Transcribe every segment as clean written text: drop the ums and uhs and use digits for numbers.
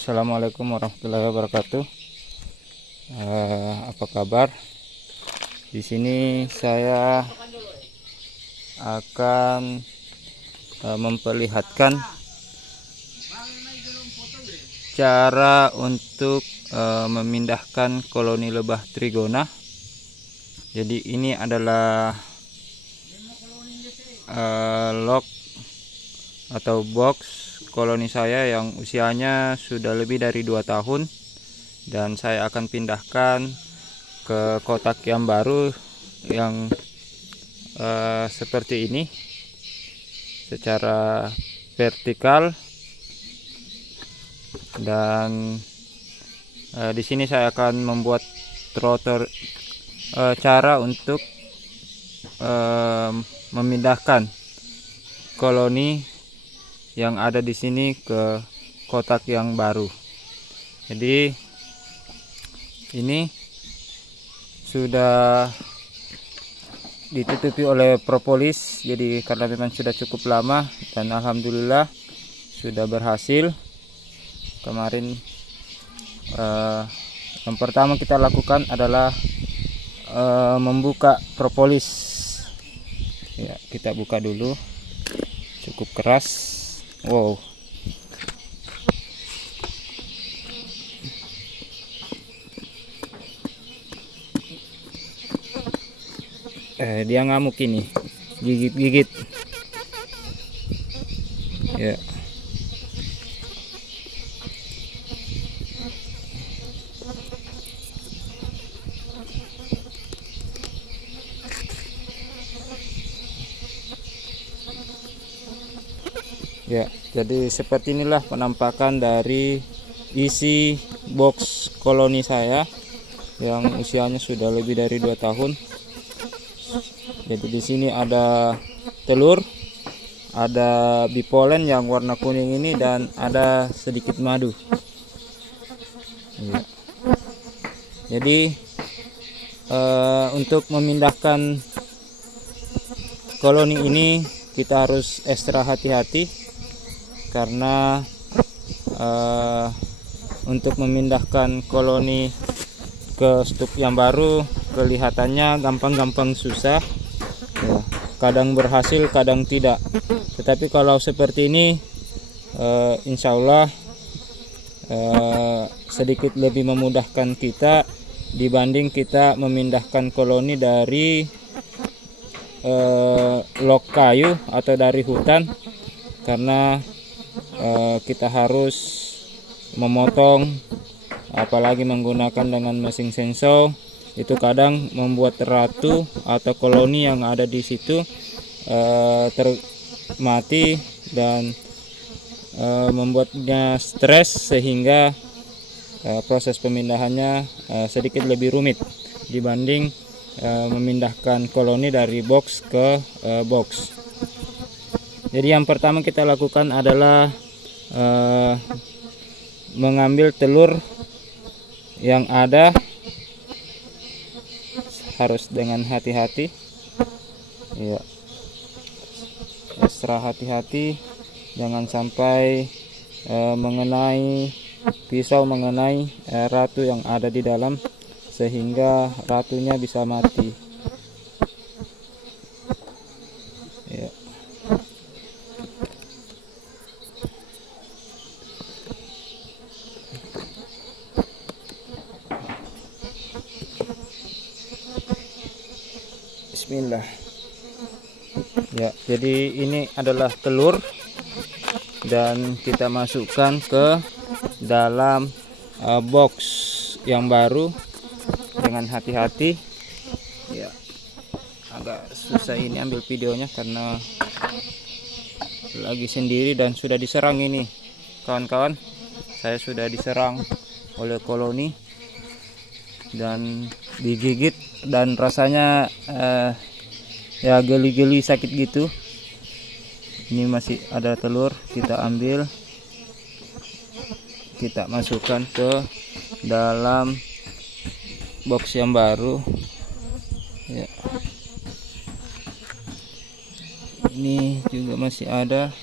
Assalamualaikum warahmatullahi wabarakatuh. Apa kabar? Di sini saya akan memperlihatkan cara untuk memindahkan koloni lebah trigona. Jadi ini adalah log atau box koloni saya yang usianya sudah lebih dari 2 tahun, dan saya akan pindahkan ke kotak yang baru yang seperti ini secara vertikal. Dan di sini saya akan membuat cara untuk memindahkan koloni yang ada di sini ke kotak yang baru. Jadi ini sudah ditutupi oleh propolis, jadi karena memang sudah cukup lama, dan alhamdulillah sudah berhasil. Kemarin yang pertama kita lakukan adalah membuka propolis. Ya, kita buka dulu, cukup keras. Wow, dia ngamuk ini, gigit-gigit. Ya. Ya, jadi seperti inilah penampakan dari isi box koloni saya yang usianya sudah lebih dari 2 tahun. Jadi di sini ada telur, ada bipolen yang warna kuning ini, dan ada sedikit madu. Ya. Jadi untuk memindahkan koloni ini kita harus ekstra hati-hati, karena untuk memindahkan koloni ke stup yang baru kelihatannya gampang-gampang susah ya, kadang berhasil kadang tidak. Tetapi kalau seperti ini insya Allah sedikit lebih memudahkan kita dibanding kita memindahkan koloni dari log kayu atau dari hutan, karena kita harus memotong, apalagi menggunakan dengan mesin sensor. Itu kadang membuat ratu atau koloni yang ada di situ mati, dan membuatnya stres, sehingga proses pemindahannya sedikit lebih rumit dibanding memindahkan koloni dari box ke box. Jadi yang pertama kita lakukan adalah mengambil telur yang ada, harus dengan hati-hati ya, ekstra hati-hati, jangan sampai pisau mengenai ratu yang ada di dalam, sehingga ratunya bisa mati ya. Bismillah. Ya, jadi ini adalah telur, dan kita masukkan ke dalam box yang baru dengan hati-hati ya. Agak susah ini ambil videonya karena lagi sendiri dan sudah diserang ini kawan-kawan. Saya sudah diserang oleh koloni dan digigit, dan rasanya ya geli-geli, sakit gitu. Ini masih ada telur, kita ambil, kita masukkan ke dalam box yang baru ya. Ini juga masih ada.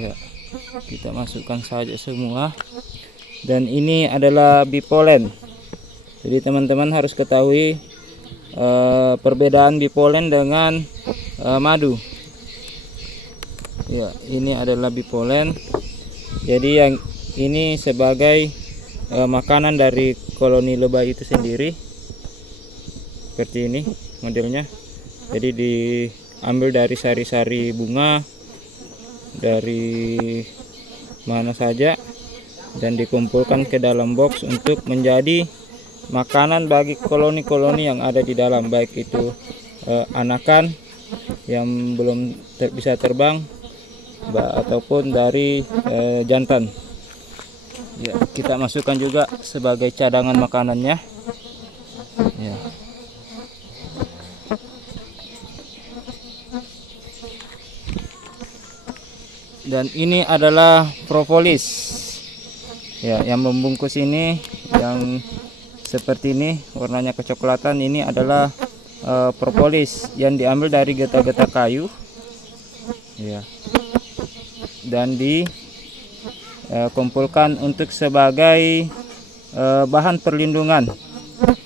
Ya, kita masukkan saja semua. Dan ini adalah bipolen. Jadi teman-teman harus ketahui perbedaan bipolen dengan madu. Ya, ini adalah bipolen. Jadi yang ini sebagai makanan dari koloni lebah itu sendiri. Seperti ini modelnya. Jadi diambil dari sari-sari bunga, dari mana saja, dan dikumpulkan ke dalam box untuk menjadi makanan bagi koloni-koloni yang ada di dalam, baik itu anakan yang belum bisa terbang ataupun dari jantan. Ya, kita masukkan juga sebagai cadangan makanannya. Ya. Dan ini adalah propolis. Ya, yang membungkus ini yang seperti ini warnanya kecoklatan, ini adalah propolis yang diambil dari getah-getah kayu. Ya. Dan dikumpulkan untuk sebagai bahan perlindungan,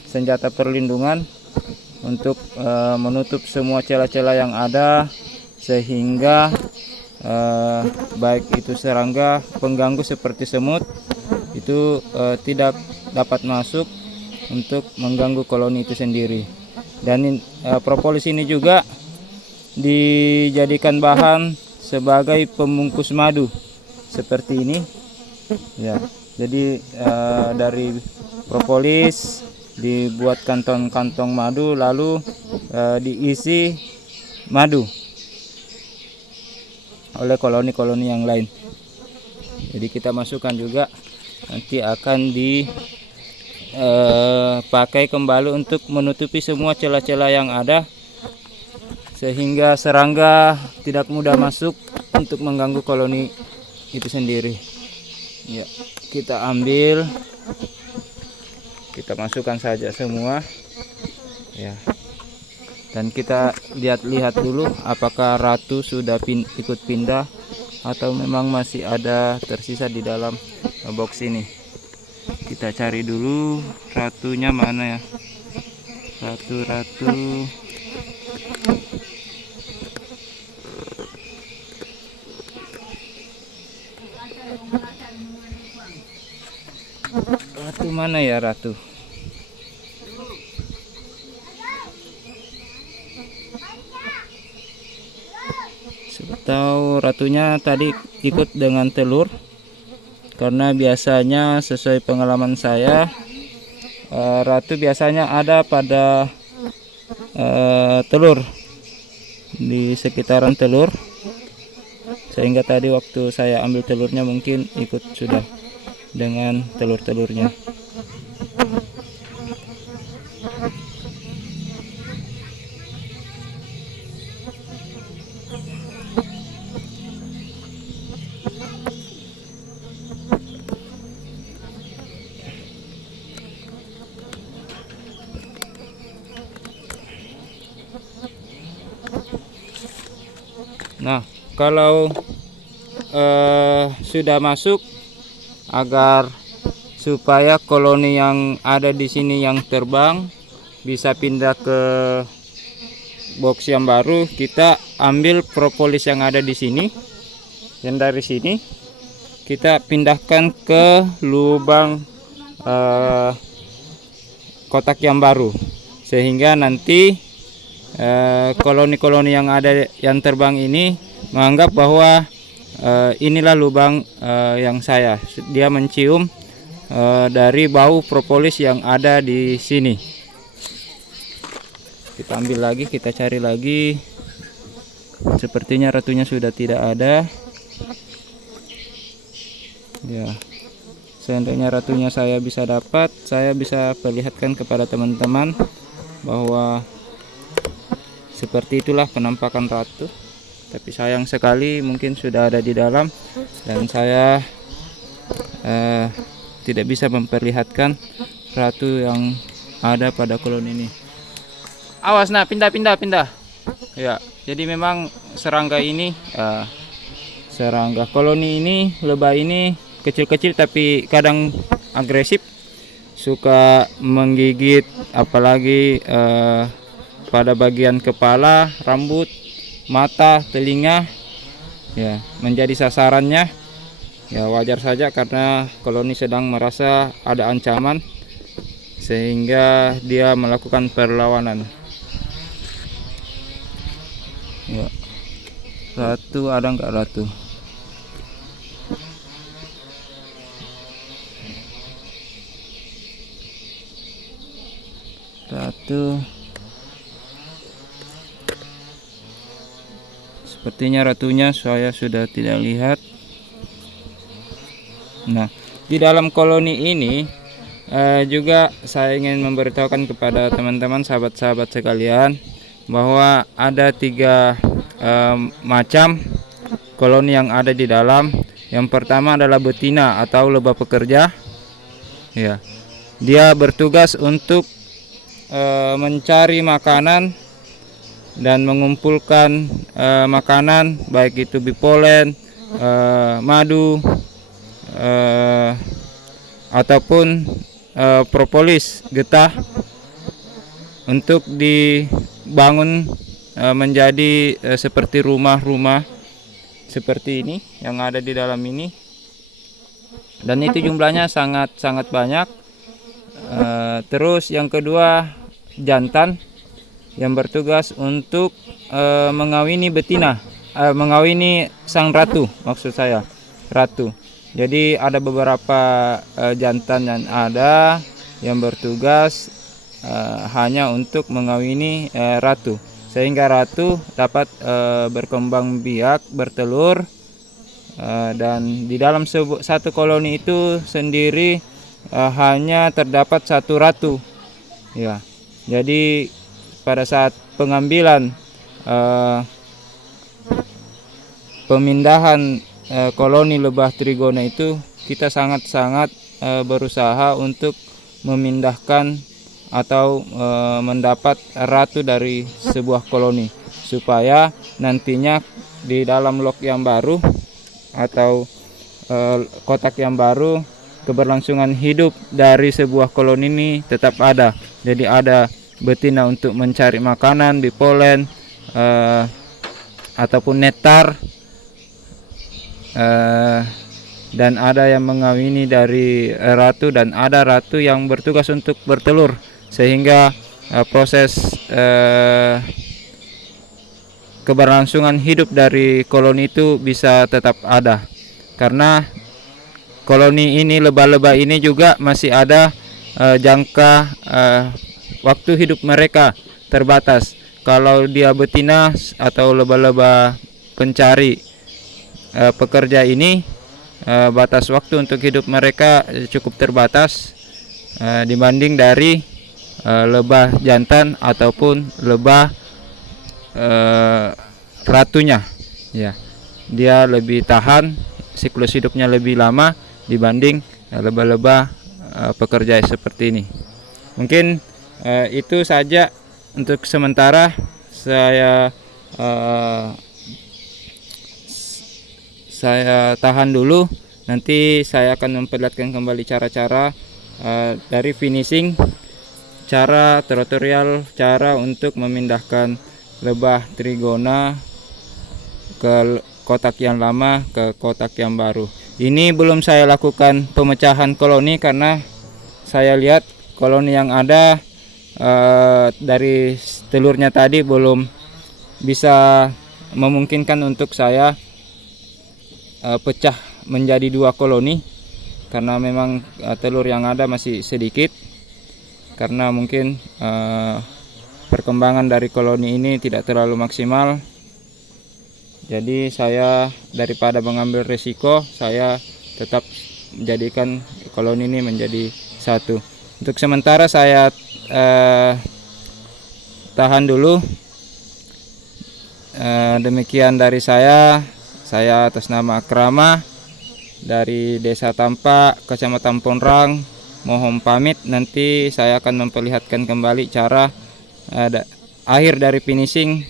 senjata perlindungan untuk menutup semua celah-celah yang ada, sehingga baik itu serangga pengganggu seperti semut itu tidak dapat masuk untuk mengganggu koloni itu sendiri. Dan propolis ini juga dijadikan bahan sebagai pembungkus madu seperti ini. Ya, jadi dari propolis dibuat kantong-kantong madu, lalu diisi madu oleh koloni-koloni yang lain. Jadi kita masukkan juga, nanti akan dipakai kembali untuk menutupi semua celah-celah yang ada, sehingga serangga tidak mudah masuk untuk mengganggu koloni itu sendiri. Ya, kita ambil, kita masukkan saja semua. Ya. Dan kita lihat dulu apakah ratu sudah ikut pindah atau memang masih ada tersisa di dalam box ini. Kita cari dulu ratunya mana ya. Ratu. Ratu mana ya ratu? Atau ratunya tadi ikut dengan telur, karena biasanya sesuai pengalaman saya ratu biasanya ada pada telur, di sekitaran telur, sehingga tadi waktu saya ambil telurnya mungkin ikut sudah dengan telur-telurnya. Nah, kalau sudah masuk, agar supaya koloni yang ada di sini yang terbang bisa pindah ke box yang baru, kita ambil propolis yang ada di sini, dan dari sini kita pindahkan ke lubang kotak yang baru, sehingga nanti koloni-koloni yang ada yang terbang ini menganggap bahwa inilah lubang yang saya. Dia mencium dari bau propolis yang ada di sini. Kita ambil lagi, kita cari lagi. Sepertinya ratunya sudah tidak ada. Ya, seandainya ratunya saya bisa dapat, saya bisa perlihatkan kepada teman-teman bahwa seperti itulah penampakan ratu. Tapi sayang sekali mungkin sudah ada di dalam, dan saya tidak bisa memperlihatkan ratu yang ada pada koloni ini. Awas, nah, pindah. Ya, jadi memang serangga ini serangga. Koloni ini, lebah ini kecil-kecil tapi kadang agresif, suka menggigit apalagi pada bagian kepala, rambut, mata, telinga, ya, menjadi sasarannya. Ya wajar saja karena koloni sedang merasa ada ancaman sehingga dia melakukan perlawanan. Ya, ratu ada nggak ratu? Ratu, sepertinya ratunya saya sudah tidak lihat. Nah, di dalam koloni ini juga saya ingin memberitahukan kepada teman-teman sahabat-sahabat sekalian bahwa ada 3 macam koloni yang ada di dalam. Yang pertama adalah betina atau lebah pekerja. Ya, dia bertugas untuk mencari makanan dan mengumpulkan makanan, baik itu bipolen, madu, ataupun propolis, getah, untuk dibangun menjadi seperti rumah-rumah seperti ini yang ada di dalam ini, dan itu jumlahnya sangat banyak. Terus yang kedua, jantan yang bertugas untuk mengawini betina, mengawini sang ratu, maksud saya ratu. Jadi ada beberapa jantan yang ada yang bertugas hanya untuk mengawini ratu, sehingga ratu dapat berkembang biak, bertelur, dan di dalam satu koloni itu sendiri hanya terdapat 1 ratu. Ya, jadi pada saat pengambilan pemindahan koloni lebah trigona itu, kita sangat berusaha untuk memindahkan atau mendapat ratu dari sebuah koloni, supaya nantinya di dalam lok yang baru atau kotak yang baru, keberlangsungan hidup dari sebuah koloni ini tetap ada. Jadi ada betina untuk mencari makanan, bipolen, ataupun nektar, dan ada yang mengawini dari ratu, dan ada ratu yang bertugas untuk bertelur, sehingga proses keberlangsungan hidup dari koloni itu bisa tetap ada. Karena koloni ini, lebah-lebah ini juga masih ada jangka waktu hidup mereka terbatas. Kalau dia betina atau lebah-lebah pencari pekerja ini, batas waktu untuk hidup mereka cukup terbatas dibanding dari lebah jantan ataupun lebah ratunya. Ya, dia lebih tahan, siklus hidupnya lebih lama dibanding lebah-lebah pekerja seperti ini. Mungkin itu saja untuk sementara. Saya tahan dulu, nanti saya akan memperlihatkan kembali cara-cara dari finishing, cara tutorial, cara untuk memindahkan lebah trigona ke kotak yang lama ke kotak yang baru. Ini belum saya lakukan pemecahan koloni karena saya lihat koloni yang ada dari telurnya tadi belum bisa memungkinkan untuk saya pecah menjadi 2 koloni, karena memang telur yang ada masih sedikit, karena mungkin perkembangan dari koloni ini tidak terlalu maksimal. Jadi saya, daripada mengambil risiko, saya tetap menjadikan koloni ini menjadi 1. Untuk sementara saya tahan dulu. Demikian dari saya atas nama Akrama dari Desa Tampak, Kecamatan Ponrang, mohon pamit. Nanti saya akan memperlihatkan kembali cara akhir dari finishing,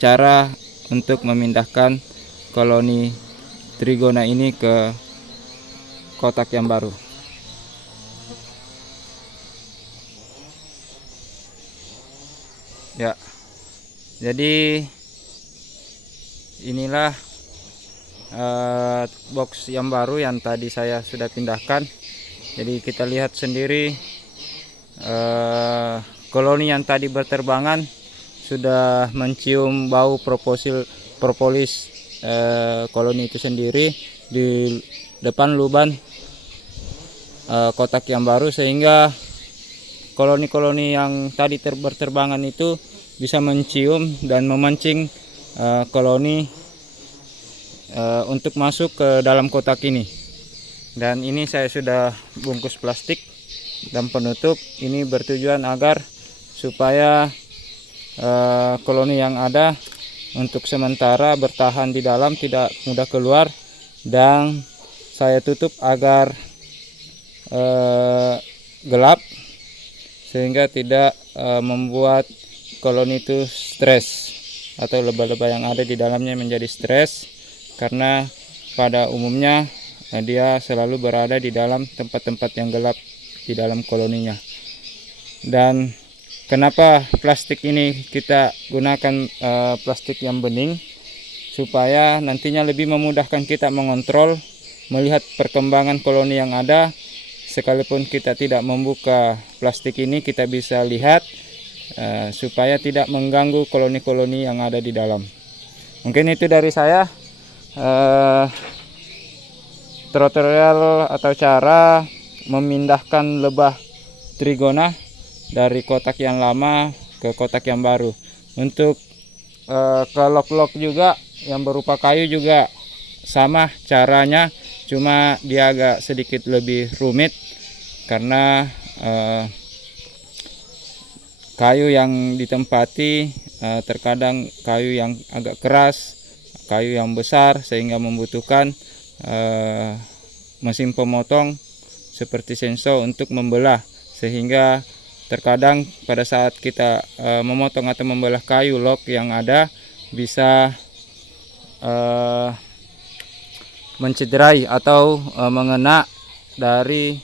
cara untuk memindahkan koloni trigona ini ke kotak yang baru. Ya, jadi inilah box yang baru yang tadi saya sudah pindahkan. Jadi kita lihat sendiri koloni yang tadi berterbangan sudah mencium bau propolis koloni itu sendiri di depan lubang kotak yang baru, sehingga koloni-koloni yang tadi berterbangan itu bisa mencium dan memancing koloni untuk masuk ke dalam kotak ini. Dan ini saya sudah bungkus plastik dan penutup. Ini bertujuan agar supaya koloni yang ada untuk sementara bertahan di dalam, tidak mudah keluar, dan saya tutup agar gelap sehingga tidak membuat koloni itu stres atau lebah-lebah yang ada di dalamnya menjadi stres, karena pada umumnya dia selalu berada di dalam tempat-tempat yang gelap di dalam koloninya. Dan kenapa plastik ini kita gunakan plastik yang bening, supaya nantinya lebih memudahkan kita mengontrol, melihat perkembangan koloni yang ada. Sekalipun kita tidak membuka plastik ini, kita bisa lihat supaya tidak mengganggu koloni-koloni yang ada di dalam. Mungkin itu dari saya, tutorial atau cara memindahkan lebah trigona dari kotak yang lama ke kotak yang baru. Untuk ke lock juga yang berupa kayu juga sama caranya, cuma dia agak sedikit lebih rumit karena kayu yang ditempati terkadang kayu yang agak keras, kayu yang besar, sehingga membutuhkan mesin pemotong seperti senso untuk membelah, sehingga terkadang pada saat kita memotong atau membelah kayu lock yang ada bisa mencederai atau mengena dari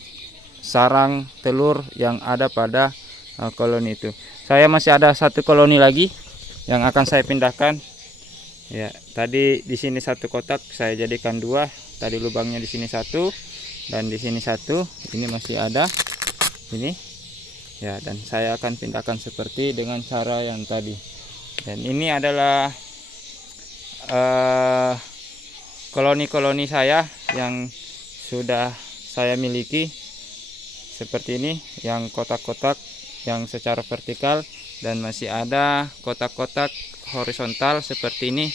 sarang telur yang ada pada koloni itu. Saya masih ada satu koloni lagi yang akan saya pindahkan. Ya, tadi di sini satu kotak saya jadikan dua. Tadi lubangnya di sini satu dan di sini satu. Ini masih ada. Ini. Ya, dan saya akan pindahkan seperti dengan cara yang tadi. Dan ini adalah koloni-koloni saya yang sudah saya miliki. Seperti ini, yang kotak-kotak yang secara vertikal, dan masih ada kotak-kotak horizontal seperti ini.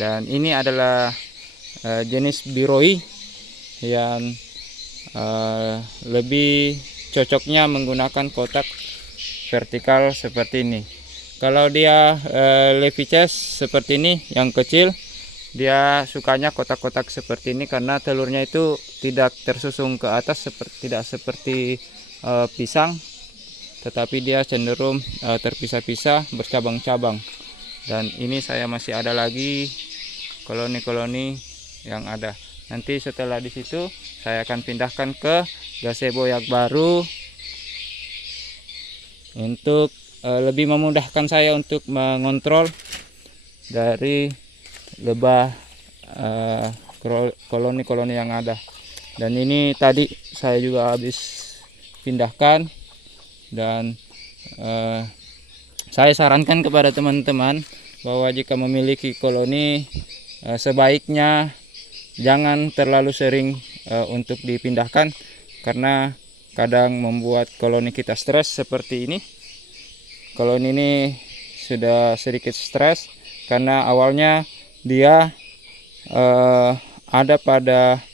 Dan ini adalah jenis biroi yang lebih cocoknya menggunakan kotak vertikal seperti ini. Kalau dia levices seperti ini yang kecil, dia sukanya kotak-kotak seperti ini karena telurnya itu tidak tersusung ke atas, tidak seperti pisang, tetapi dia cenderung terpisah-pisah, bercabang-cabang. Dan ini saya masih ada lagi koloni-koloni yang ada. Nanti setelah di situ saya akan pindahkan ke gazebo yang baru untuk lebih memudahkan saya untuk mengontrol dari lebah koloni-koloni yang ada. Dan ini tadi saya juga habis pindahkan, dan saya sarankan kepada teman-teman bahwa jika memiliki koloni sebaiknya jangan terlalu sering untuk dipindahkan, karena kadang membuat koloni kita stres seperti ini. Koloni ini sudah sedikit stres karena awalnya dia ada pada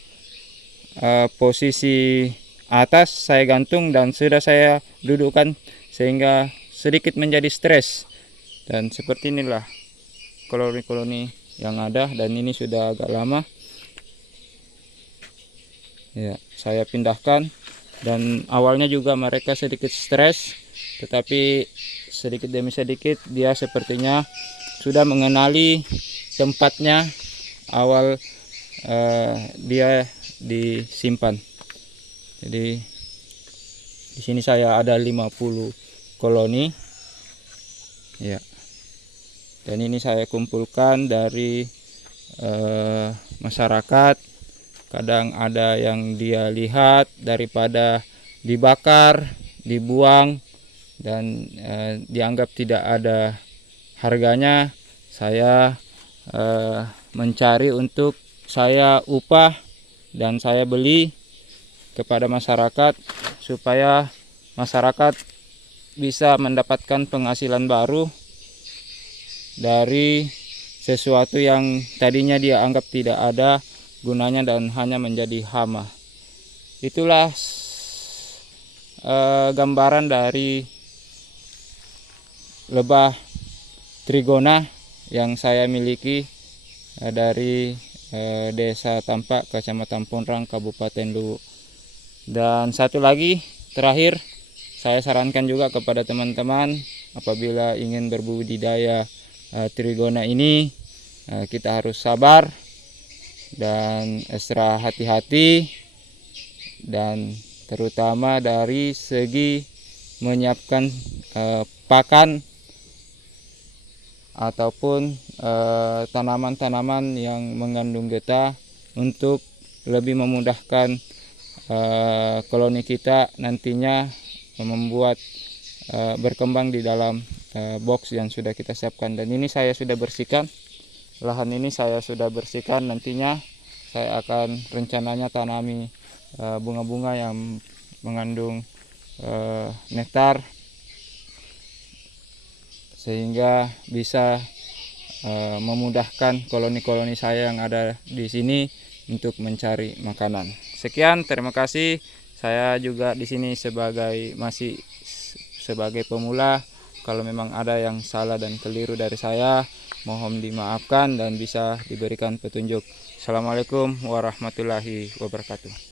posisi atas saya gantung dan sudah saya dudukkan, sehingga sedikit menjadi stres. Dan seperti inilah koloni-koloni yang ada, dan ini sudah agak lama ya saya pindahkan. Dan awalnya juga mereka sedikit stres, tetapi sedikit demi sedikit dia sepertinya sudah mengenali tempatnya. Awal dia disimpan. Jadi di sini saya ada 50 koloni ya, dan ini saya kumpulkan dari masyarakat. Kadang ada yang dia lihat daripada dibakar, dibuang, dan dianggap tidak ada harganya, saya mencari untuk saya upah dan saya beli kepada masyarakat supaya masyarakat bisa mendapatkan penghasilan baru dari sesuatu yang tadinya dia anggap tidak ada gunanya dan hanya menjadi hama. Itulah gambaran dari lebah trigona yang saya miliki dari Desa Tampak, Kecamatan Pondrang, Kabupaten Luwu. Dan satu lagi terakhir, saya sarankan juga kepada teman-teman apabila ingin berbudidaya trigona ini, kita harus sabar dan ekstra hati-hati, dan terutama dari segi menyiapkan pakan ataupun tanaman-tanaman yang mengandung getah untuk lebih memudahkan koloni kita nantinya membuat berkembang di dalam box yang sudah kita siapkan. Dan ini saya sudah bersihkan, lahan ini saya sudah bersihkan. Nantinya saya akan rencananya tanami bunga-bunga yang mengandung nektar, sehingga bisa memudahkan koloni-koloni saya yang ada di sini untuk mencari makanan. Sekian, terima kasih. Saya juga di sini masih sebagai pemula. Kalau memang ada yang salah dan keliru dari saya, mohon dimaafkan dan bisa diberikan petunjuk. Assalamualaikum warahmatullahi wabarakatuh.